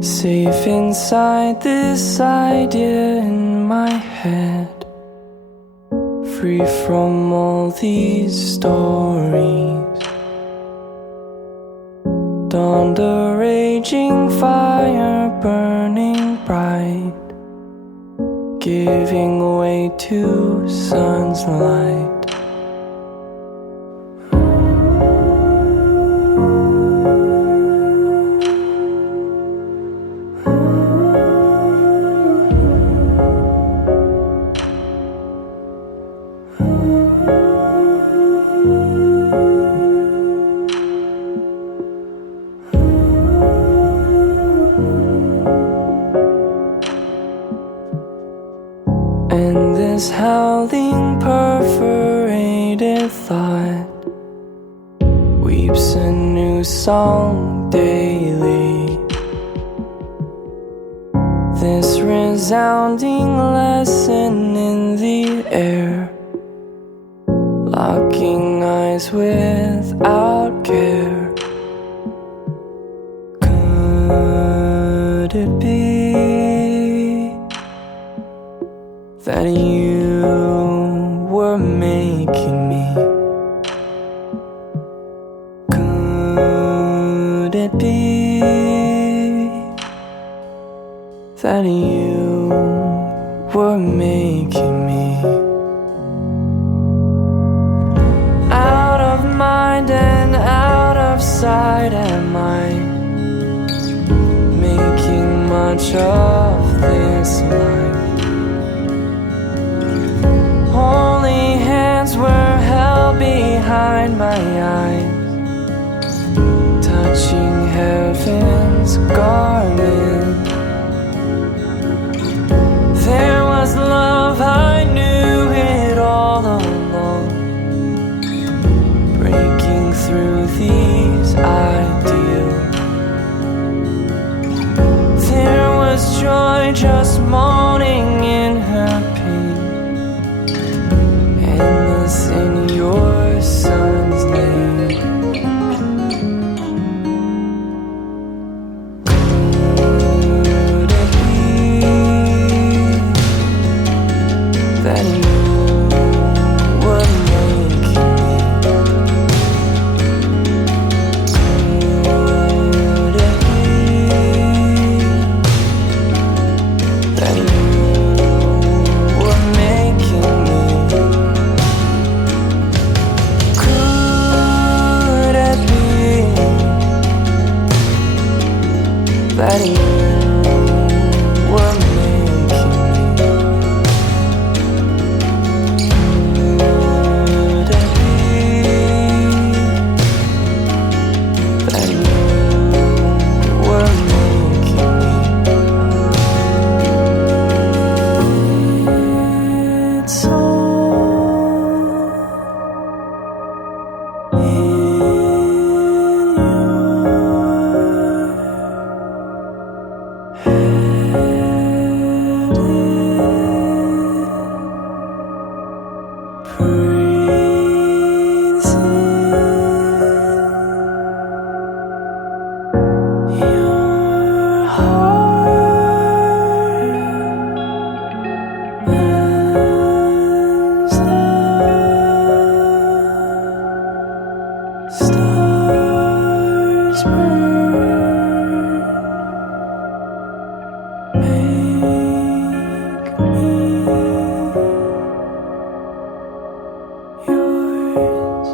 Safe inside this idea in my head, free from all these stories. Dawned a raging fire burning bright, giving way to sun's light. And this howling perforated thought weeps a new song daily. This resounding lesson in the air, locking eyes without care. Could it be that you were making me? Could it be that you were making me? Out of mind and out of sight am I, making much of this life. Holy hands were held behind my eyes, touching heaven's garment. There was love, I knew it all along, breaking through these ideals. There was joy just moaning in her pain, endless in your son's name. Could it be that you were making me? Could it be that you were making me? Could it be that you were making me? Could it be that you were making me? It's all in your heart as the stars burn. Make me yours.